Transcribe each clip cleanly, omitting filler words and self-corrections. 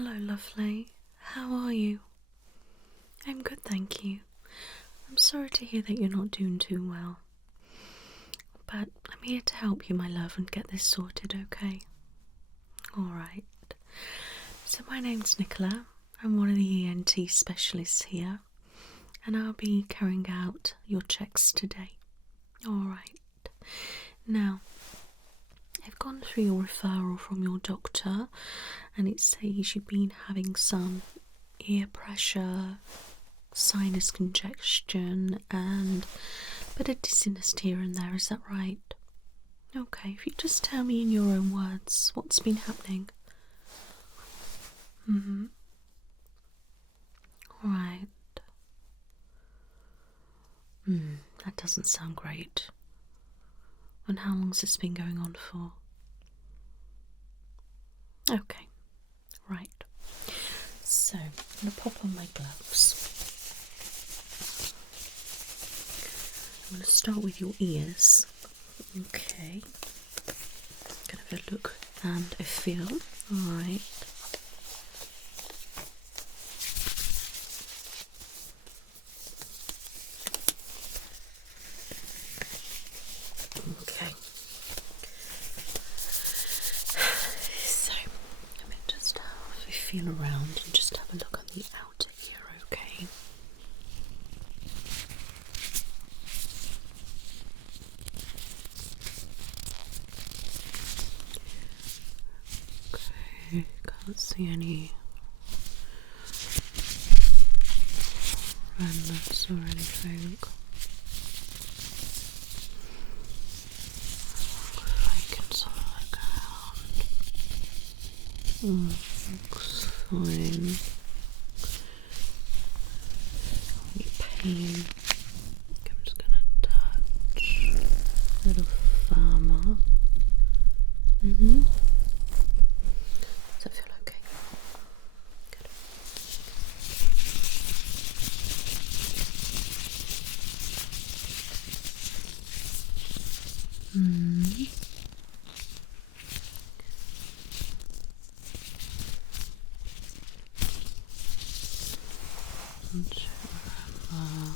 Hello, lovely. How are you? I'm good, thank you. I'm sorry to hear that you're not doing too well. But I'm here to help you, my love, and get this sorted, okay? Alright. So my name's Nicola. I'm one of the ENT specialists here, and I'll be carrying out your checks today. Alright. Now, I've gone through your referral from your doctor, and it says you've been having some ear pressure, sinus congestion, and a bit of dizziness here and there. Is that right? Okay, if you just tell me in your own words what's been happening. Right. That doesn't sound great. And how long's this been going on for? Okay, right. So, I'm going to pop on my gloves. I'm going to start with your ears. Okay. Gonna have a look and a feel. Alright. Okay. So, let me just have a feel around and just have a look on the outer ear, okay? Okay, can't see any redness or anything. Looks fine. Any pain? I'm just gonna touch a little firmer. Does that feel okay? Good.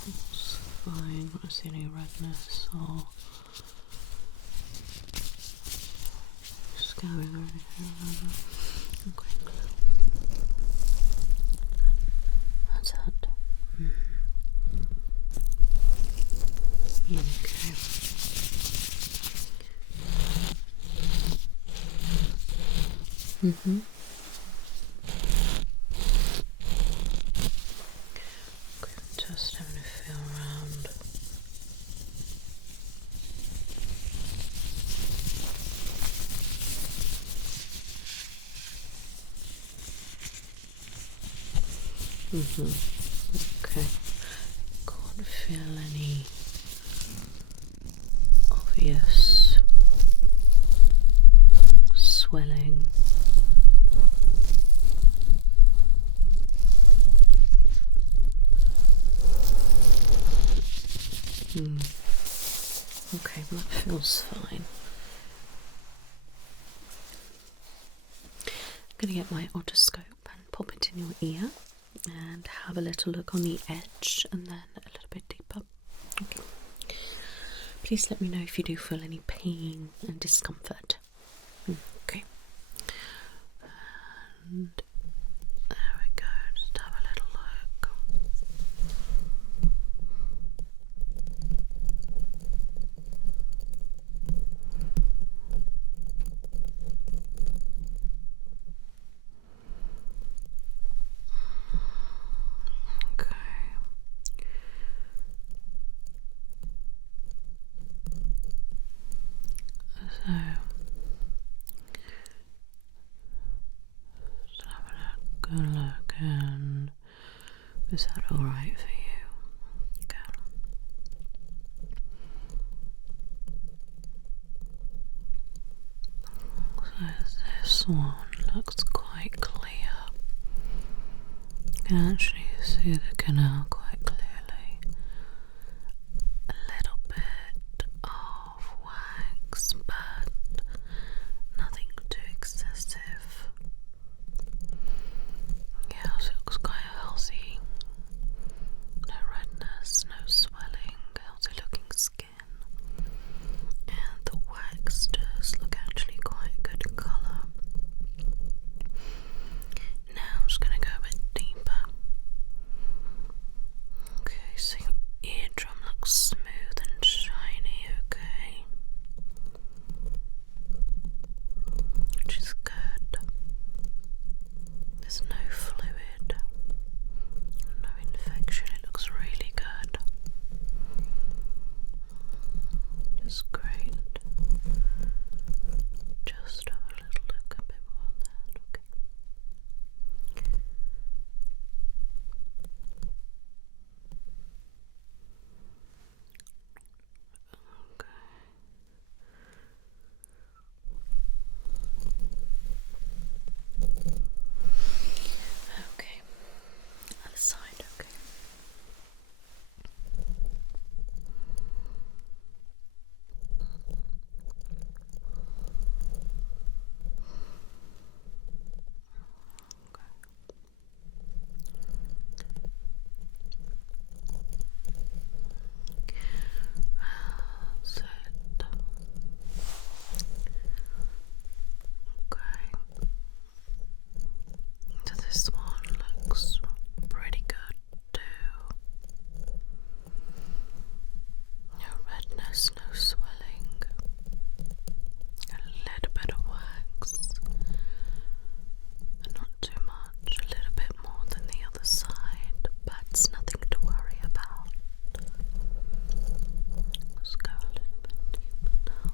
It's fine. I don't see any redness or scarring or anything. Okay. That's that. Okay. Just having a feel around. Okay. Can't feel any obvious swelling. Okay, that feels fine. I'm going to get my otoscope and pop it in your ear and have a little look on the edge and then a little bit deeper. Okay. Please let me know if you do feel any pain and discomfort. Okay. And there we go, just have a little look. Okay. So, just having a good look, and is that alright for you? Okay. So this one looks quite clear. You can actually see the canal quite clearly. A little bit of wax, but nothing too excessive. That's great. Just have a little look a bit more on that, okay. Okay. Other side, okay. That's it. Okay. So this one looks pretty good too. No redness, no swelling. A little bit of wax, but not too much. A little bit more than the other side, but it's nothing to worry about. Let's go a little bit deeper now.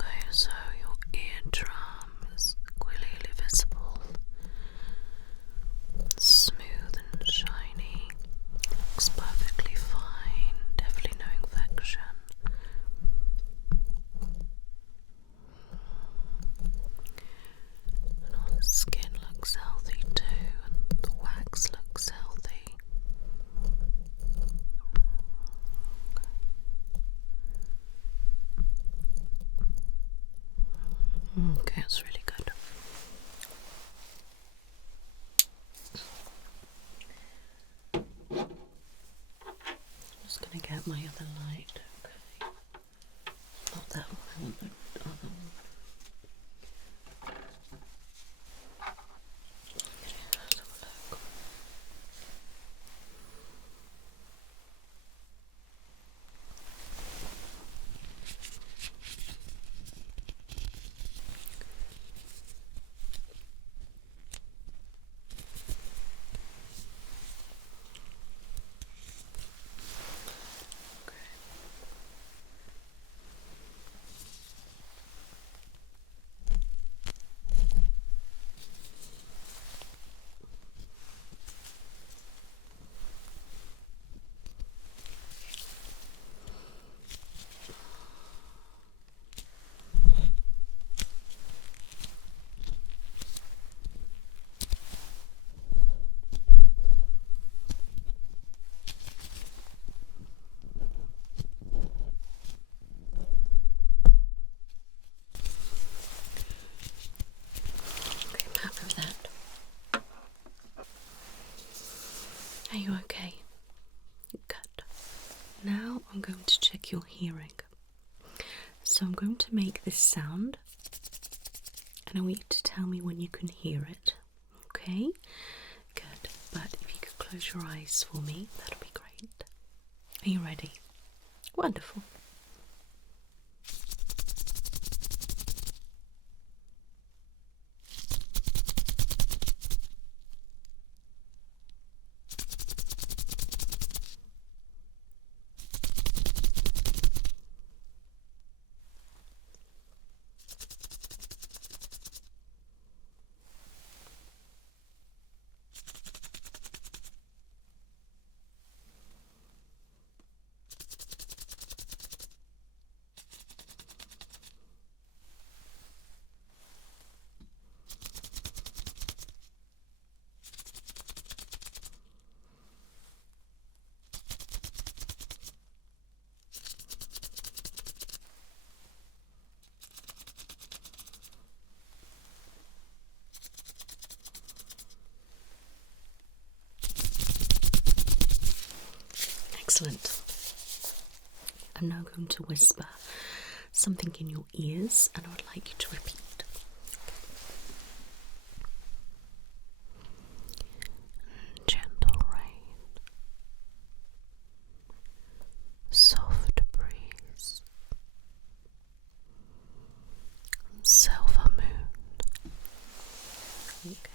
Okay, so your eardrum is clearly visible, smooth and shiny, looks perfectly fine, definitely no infection. And all the skin looks healthy too, and the wax looks healthy. Okay, it's really good. I'm just going to get my other light, okay? Not that one, I want the other one. Okay, let's have a look. Okay, I'm happy with that. Are you okay? Good. Now I'm going to check your hearing. So I'm going to make this sound, and I want you to tell me when you can hear it. Okay? Good. But if you could close your eyes for me, that'll be great. Are you ready? Wonderful. Excellent. I'm now going to whisper something in your ears, and I would like you to repeat. Gentle rain, soft breeze, silver moon. Okay.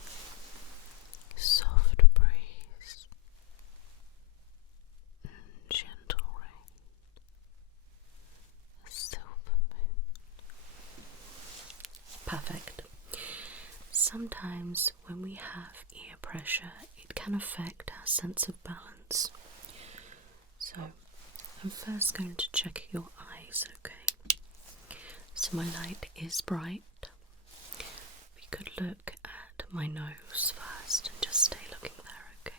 Soft breeze. sometimes when we have ear pressure, it can affect our sense of balance. So I'm first going to check your eyes, okay? So my light is bright. We could look at my nose first and just stay looking there, okay?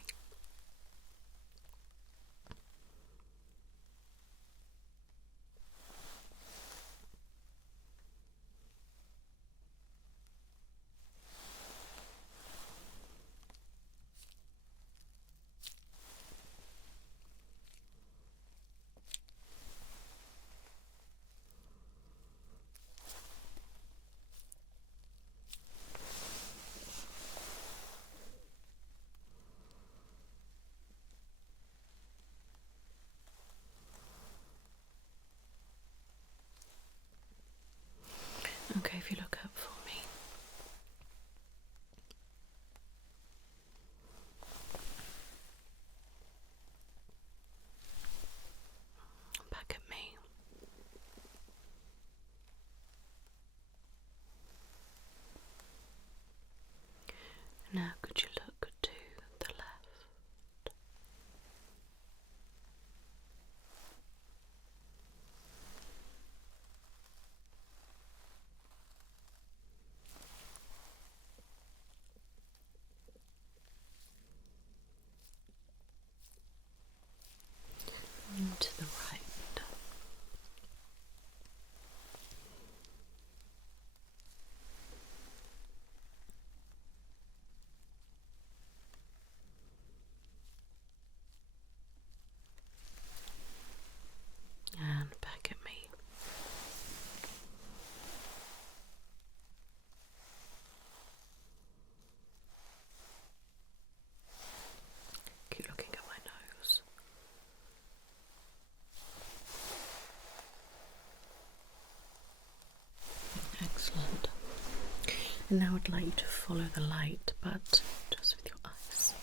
Okay, if you look up for me. Back at me. Now could you look to the left? And to the right. And back at me. Keep looking at my nose. Excellent. And now I'd like you to follow the light, but just with your eyes.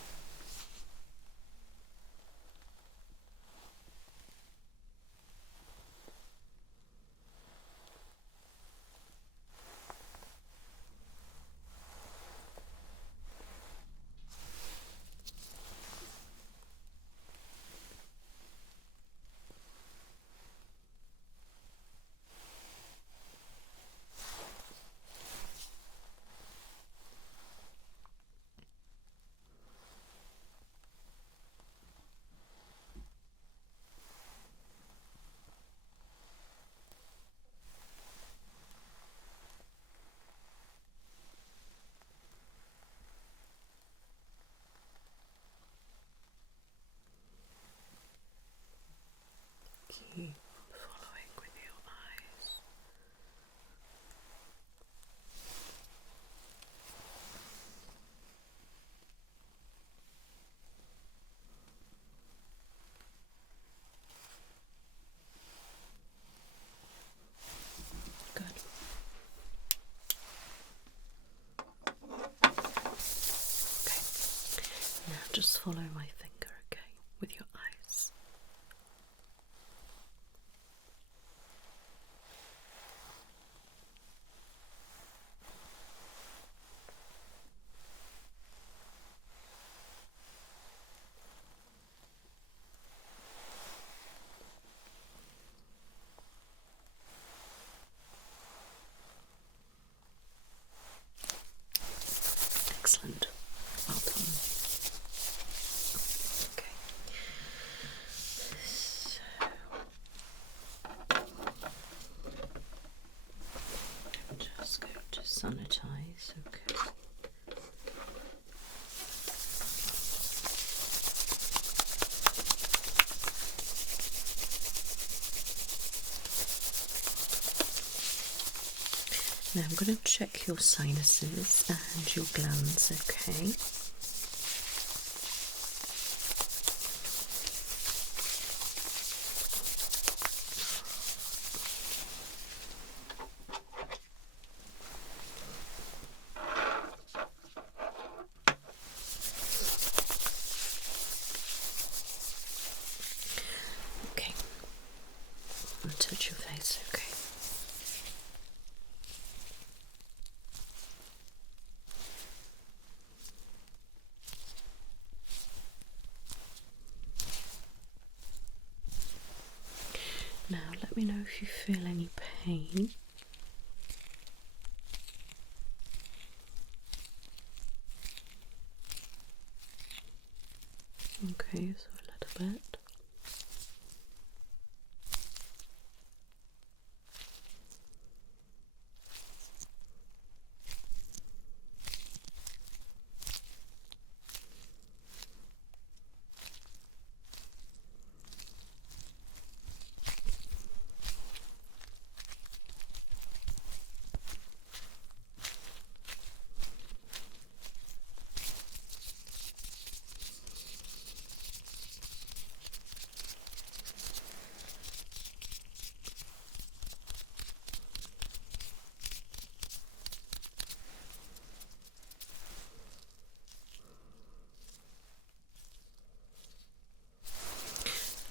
Keep following with your eyes. Good. Okay. Now just follow my finger, okay, with your eyes. Excellent. Well done. Okay. So I'm just going to sanitize, okay. Now I'm going to check your sinuses and your glands, okay? Okay. I'll touch your face, okay? me know if you feel any pain. Okay, so a little bit.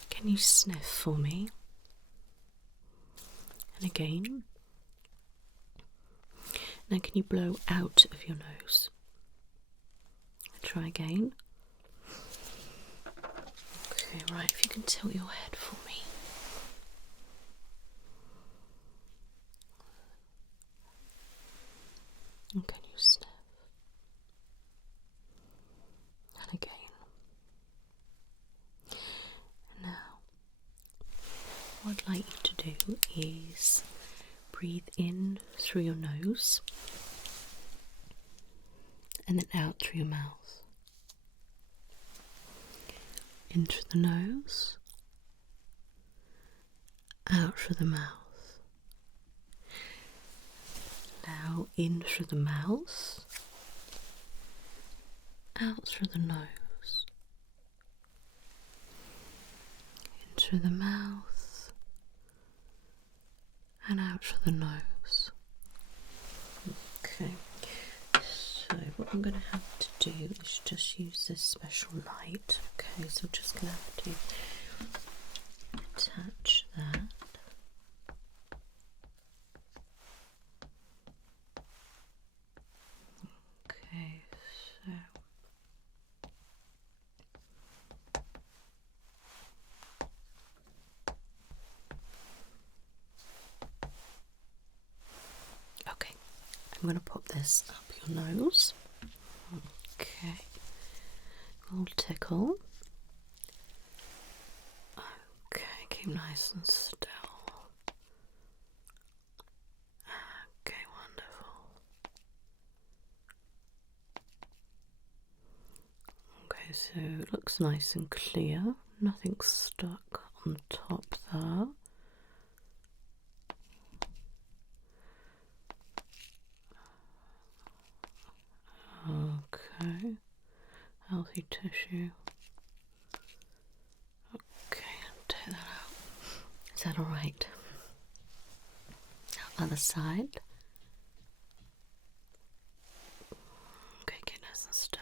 Can you sniff for me? And again. Now can you blow out of your nose? Try again. Okay, right, if you can tilt your head for me. And can you sniff? And again. Now, what I'd like you to do is breathe in through your nose and then out through your mouth. In through the nose, out through the mouth. Now in through the mouth, out through the nose. In through the mouth and out through the nose. Okay, so what I'm going to have to do is just use this special light. Okay, so I'm just going to have to attach that. Okay, so okay, I'm going to pop this up your nose. Okay, we'll tickle. Okay, keep nice and still. Okay, wonderful. Okay, so it looks nice and clear. Nothing's stuck on the top there. Okay, healthy tissue. Okay, take that out. Is that alright? Other side. Okay, get nice and still.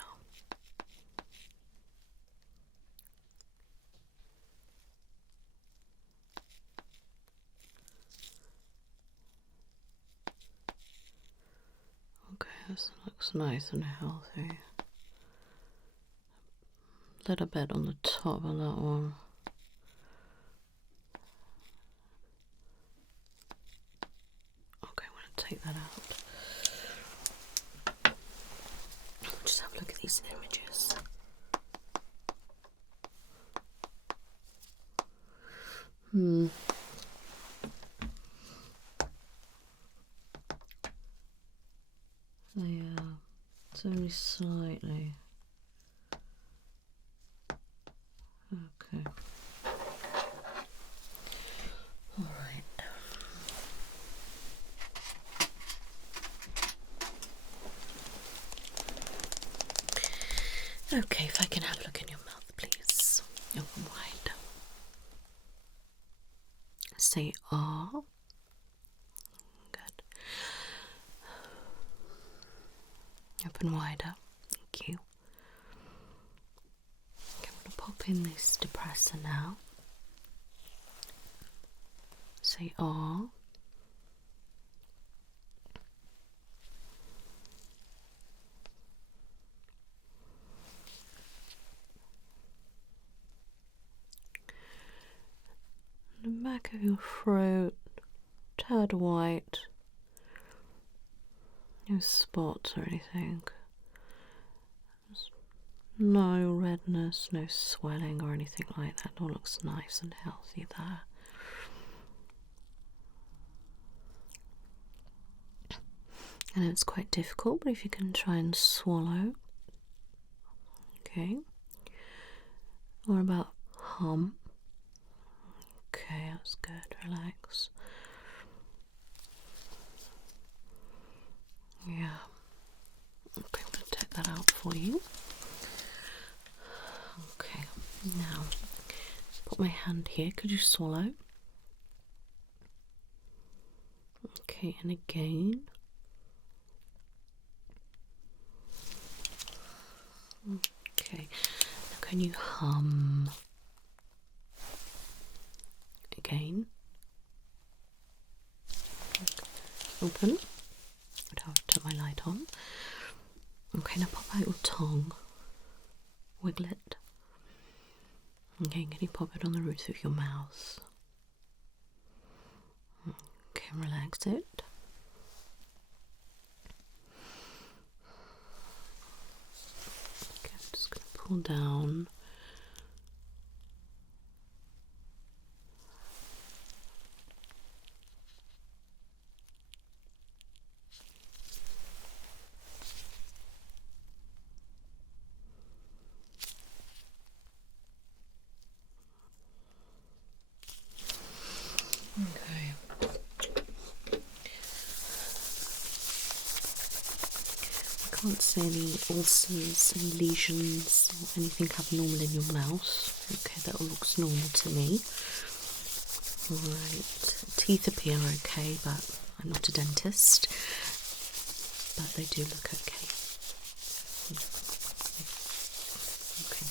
Okay, this looks nice and healthy. A little bit on the top of that one. Okay, I'm going to take that out. Just have a look at these images. Yeah, it's only slightly. Okay. All right. Okay, if I can have a look in your mouth, please. Open wide. Say ah. Good. Open wider. Thank you. Okay, I'm going to pop in this depressor now. Say ah. The back back of your throat, tad white. No spots or anything. No redness, no swelling or anything like that. It all looks nice and healthy there. And it's quite difficult, but if you can try and swallow. Okay. Or about hum. Okay, that's good. Relax. Yeah. Okay, I'm going to take that out for you. Okay, now put my hand here. Could you swallow? Okay, and again. Okay, now can you hum? Again. Open. I'll turn my light on. Okay, now pop out your tongue. Wiggle it. Okay, can you pop it on the roof of your mouth? Okay, relax it. Okay, I'm just going to pull down. Okay. I can't see any ulcers, any lesions, or anything abnormal in your mouth. Okay, that all looks normal to me. Alright, teeth appear okay, but I'm not a dentist. But they do look okay. Okay.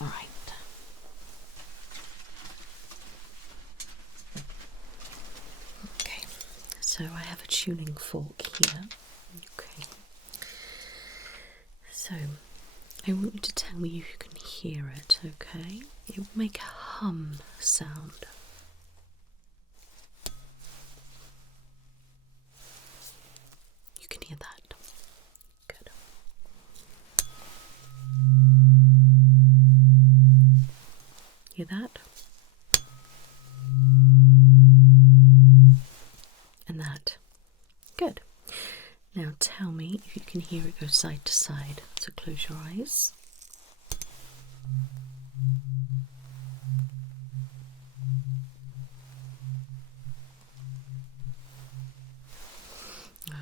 Alright. Okay, so I have a tuning fork here. Okay. So I want you to tell me if you can hear it, okay? It will make a hum sound. You can hear that. Good. Hear that? And that. Good. Now tell me if you can hear it go side to side. So close your eyes.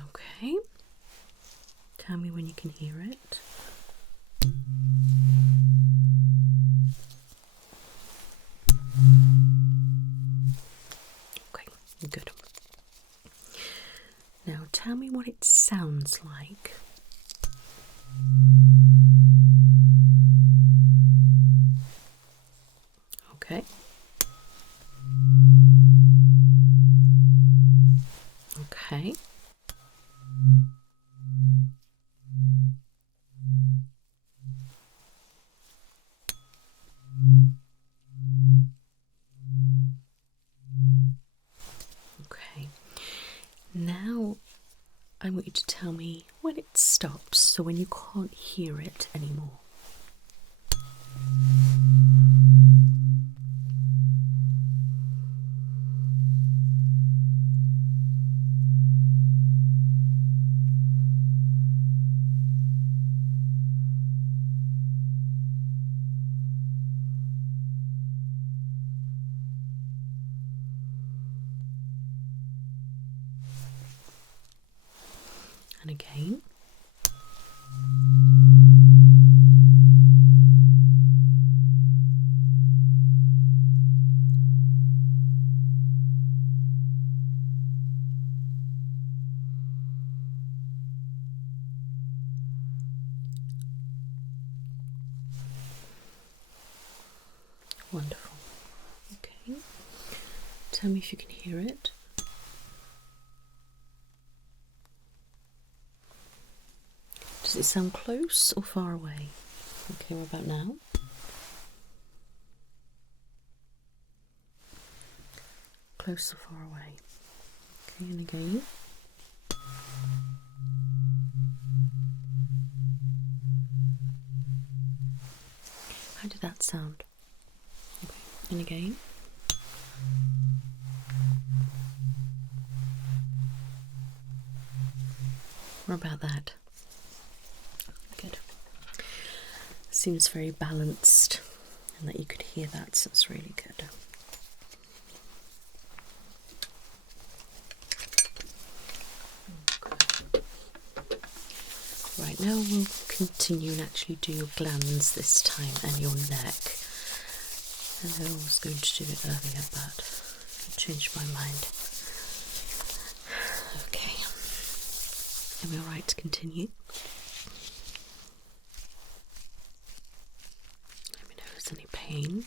Okay. Tell me when you can hear it. Okay, good. Now tell me what it sounds like. Okay. Okay. Okay. Now I want you to tell me when it stops, so when you can't hear it anymore. And again. Wonderful. Okay. Tell me if you can hear it. Does it sound close or far away? Okay, what about now? Close or far away? Okay, and again. How did that sound? Okay, and again. What about that? Good. Seems very balanced, and that you could hear that, so it's really good. Right, now we'll continue and actually do your glands this time and your neck. And I was going to do it earlier, but I changed my mind. Okay. Are we alright to continue? Let me know if there's any pain.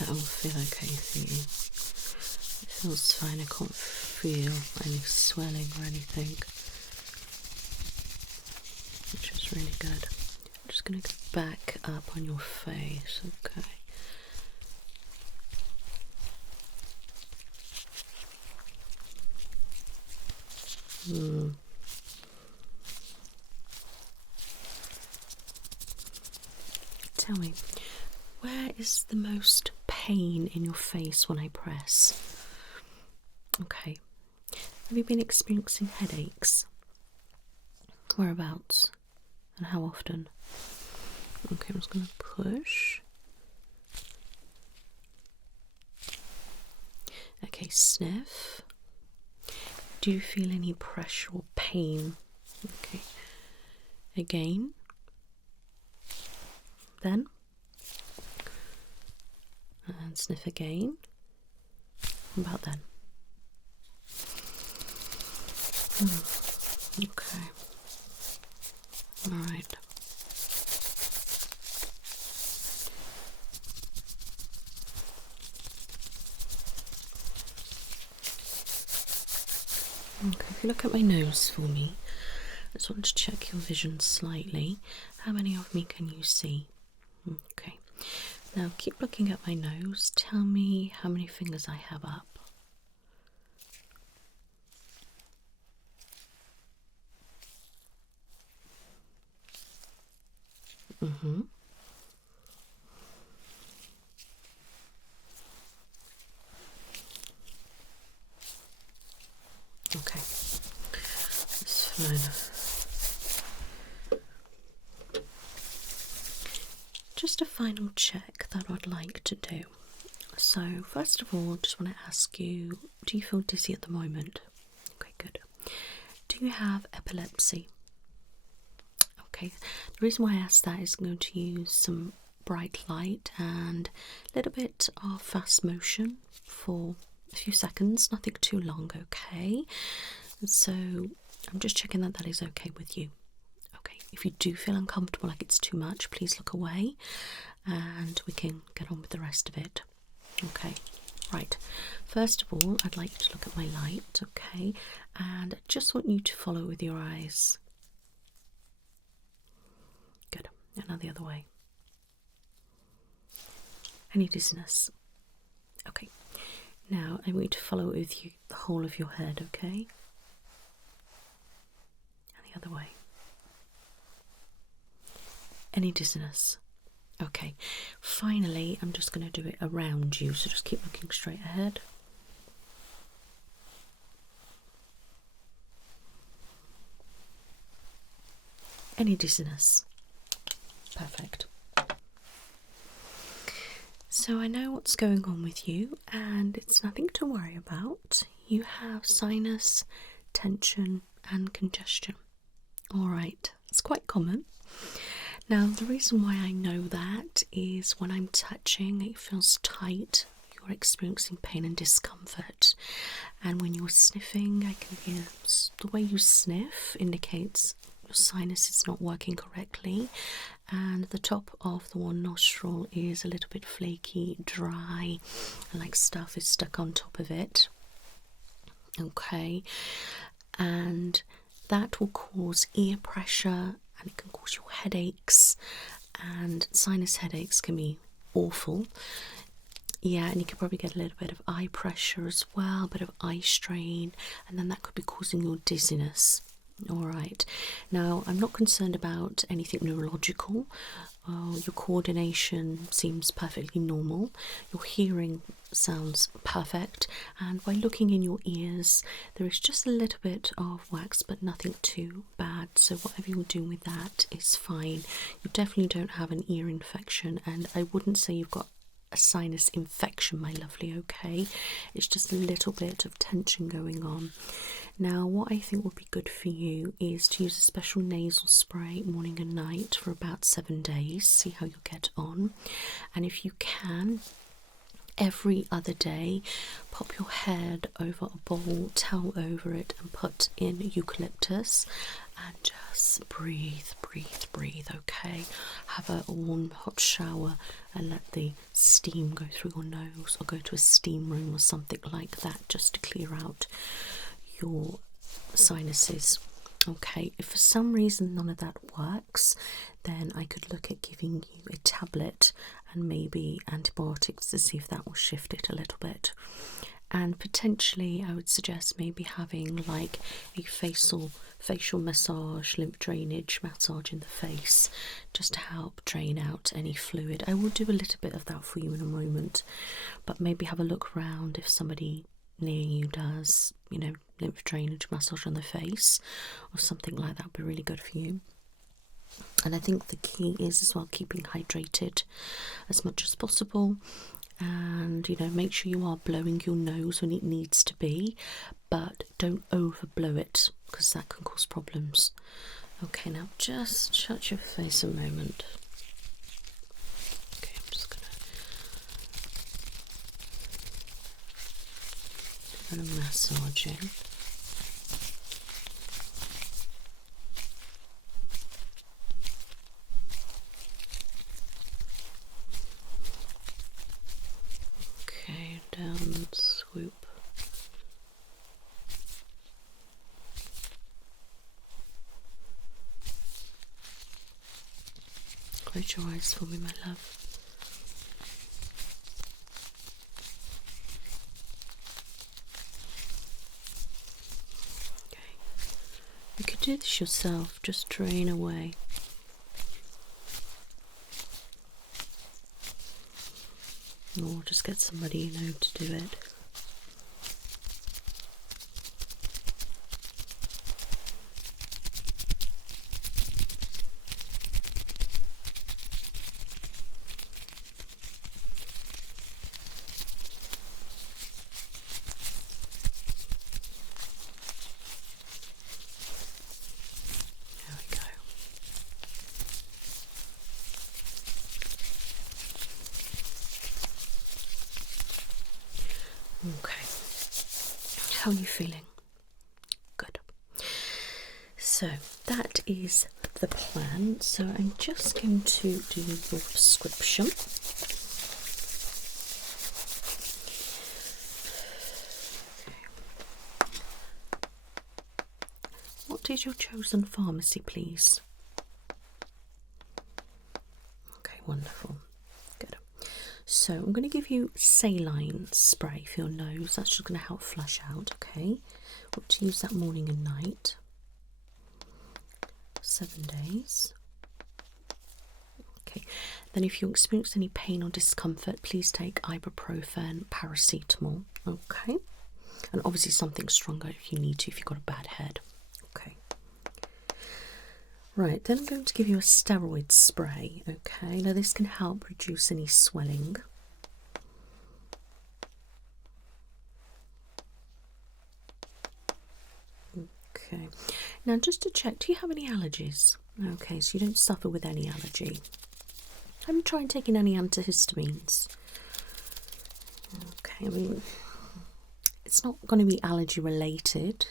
That will feel okay for you. It feels fine. I can't feel any swelling or anything, which is really good. I'm just going to go back up on your face, okay? Tell me, where is the most pain in your face when I press? Okay. Have you been experiencing headaches? Whereabouts? And how often? Okay, I'm just going to push. Okay, sniff. Do you feel any pressure or pain? Okay. Again. Then. And sniff again. What about then? Okay. Alright. Okay, if you look at my nose for me, I just want to check your vision slightly. How many of me can you see? Okay. Now keep looking at my nose. Tell me how many fingers I have up. Okay, that's fine. Just a final check that I'd like to do. So, first of all, just want to ask you, do you feel dizzy at the moment? Okay, good. Do you have epilepsy? Okay, the reason why I asked that is I'm going to use some bright light and a little bit of fast motion for a few seconds, nothing too long, okay? So I'm just checking that that is okay with you. Okay, if you do feel uncomfortable, like it's too much, please look away and we can get on with the rest of it. Okay, right. First of all, I'd like you to look at my light, okay? And I just want you to follow with your eyes. Good. And now the other way. Any dizziness? Okay. Now I want you to follow it with you, the whole of your head, okay? And the other way. Any dizziness? Okay. Finally, I'm just going to do it around you, so just keep looking straight ahead. Any dizziness? Perfect. So I know what's going on with you, and it's nothing to worry about. You have sinus tension and congestion. Alright, it's quite common. Now, the reason why I know that is when I'm touching, it feels tight. You're experiencing pain and discomfort. And when you're sniffing, I can hear the way you sniff indicates your sinus is not working correctly. And the top of the one nostril is a little bit flaky, dry, like stuff is stuck on top of it. Okay, and that will cause ear pressure, and it can cause your headaches, and sinus headaches can be awful. Yeah, and you could probably get a little bit of eye pressure as well, a bit of eye strain, and then that could be causing your dizziness. Alright, now I'm not concerned about anything neurological. Your coordination seems perfectly normal. Your hearing sounds perfect, and by looking in your ears, there is just a little bit of wax, but nothing too bad. So whatever you're doing with that is fine. You definitely don't have an ear infection, and I wouldn't say you've got a sinus infection, my lovely, okay? It's just a little bit of tension going on. Now, what I think would be good for you is to use a special nasal spray morning and night for about 7 days, see how you get on. And if you can, every other day, pop your head over a bowl, towel over it, and put in eucalyptus and just breathe, breathe, breathe, okay? Have a warm hot shower and let the steam go through your nose, or go to a steam room or something like that, just to clear out your sinuses. Okay, if for some reason none of that works, then I could look at giving you a tablet and maybe antibiotics to see if that will shift it a little bit. And potentially I would suggest maybe having like a facial massage, lymph drainage massage in the face, just to help drain out any fluid. I will do a little bit of that for you in a moment, but maybe have a look around if somebody near you does, you know, lymph drainage massage on the face or something like that would be really good for you. And I think the key is as well keeping hydrated as much as possible, and you know, make sure you are blowing your nose when it needs to be, but don't overblow it because that can cause problems. Okay, now just shut your face a moment. Okay, I'm just gonna massage in. Okay, down, swoop. Close your eyes for me, my love. Okay, you could do this yourself, just drain away. Or just get somebody you know to do it. There we go. Okay, how are you feeling? Good. So that is the plan. So I'm just going to do your prescription. What is your chosen pharmacy, please? Okay, wonderful. Good. So I'm going to give you saline spray for your nose. That's just going to help flush out, okay? We'll use that morning and night. 7 days. Okay, then if you experience any pain or discomfort, please take ibuprofen, paracetamol, okay? And obviously something stronger if you need to, if you've got a bad head. Okay. Right, then I'm going to give you a steroid spray, okay? Now this can help reduce any swelling. Okay. Now, just to check, do you have any allergies? Okay, so you don't suffer with any allergy. Have you tried taking any antihistamines? Okay, I mean, it's not going to be allergy related,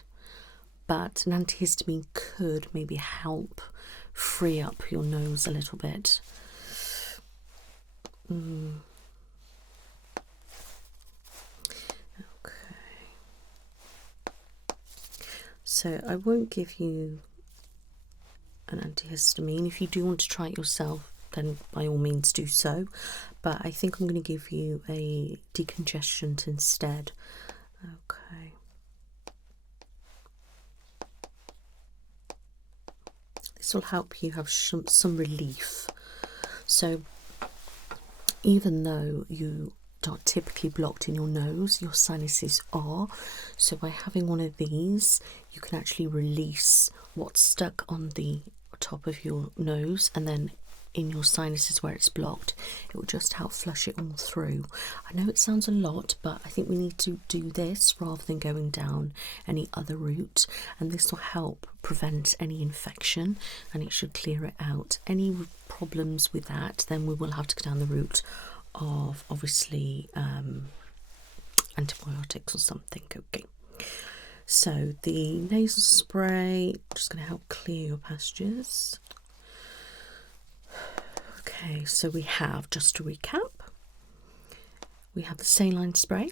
but an antihistamine could maybe help free up your nose a little bit. Okay. So I won't give you an antihistamine. If you do want to try it yourself, then by all means do so. But I think I'm going to give you a decongestant instead. Okay. This will help you have some relief. So even though you aren't typically blocked in your nose, your sinuses are. So by having one of these, you can actually release what's stuck on the top of your nose, and then in your sinuses where it's blocked, it will just help flush it all through. I know it sounds a lot, but I think we need to do this rather than going down any other route, and this will help prevent any infection and it should clear it out. Any problems with that, then we will have to go down the route of obviously antibiotics or something. Okay, so the nasal spray, just going to help clear your passages. Okay, so we have, just to recap, we have the saline spray,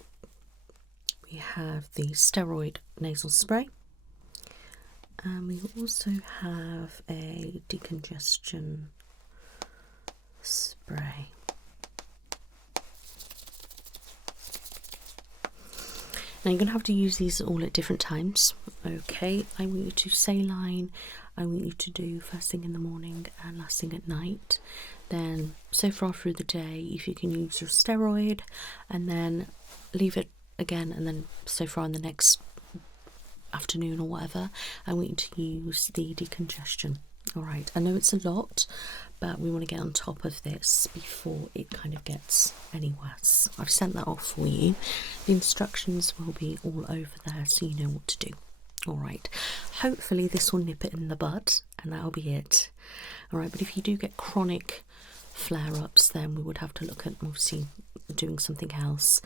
we have the steroid nasal spray, and we also have a decongestion spray. Now you're going to have to use these all at different times. Okay, I want you to saline, I want you to do first thing in the morning and last thing at night. Then so far through the day, if you can use your steroid, and then leave it again, and then so far in the next afternoon or whatever, I want you to use the decongestion. All right, I know it's a lot, but we want to get on top of this before it kind of gets any worse. I've sent that off for you. The instructions will be all over there, so you know what to do. All right, hopefully this will nip it in the bud, and that'll be it. All right, but if you do get chronic flare-ups, then we would have to look at obviously doing something else,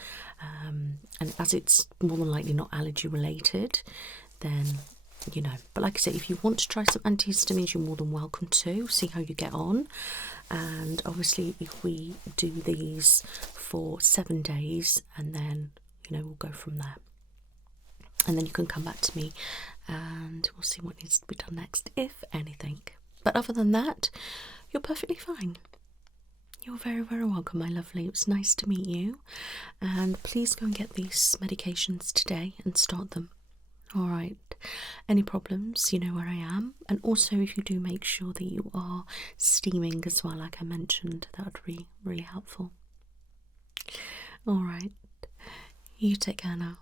and as it's more than likely not allergy related, then you know. But like I said, if you want to try some antihistamines, you're more than welcome to. See how you get on, and obviously if we do these for 7 days, and then you know we'll go from there, and then you can come back to me and we'll see what needs to be done next, if anything. But other than that, you're perfectly fine. You're very, very welcome, my lovely. It was nice to meet you, and please go and get these medications today and start them. All right, any problems, you know where I am. And also, if you do, make sure that you are steaming as well, like I mentioned. That would be really helpful. All right, you take care now.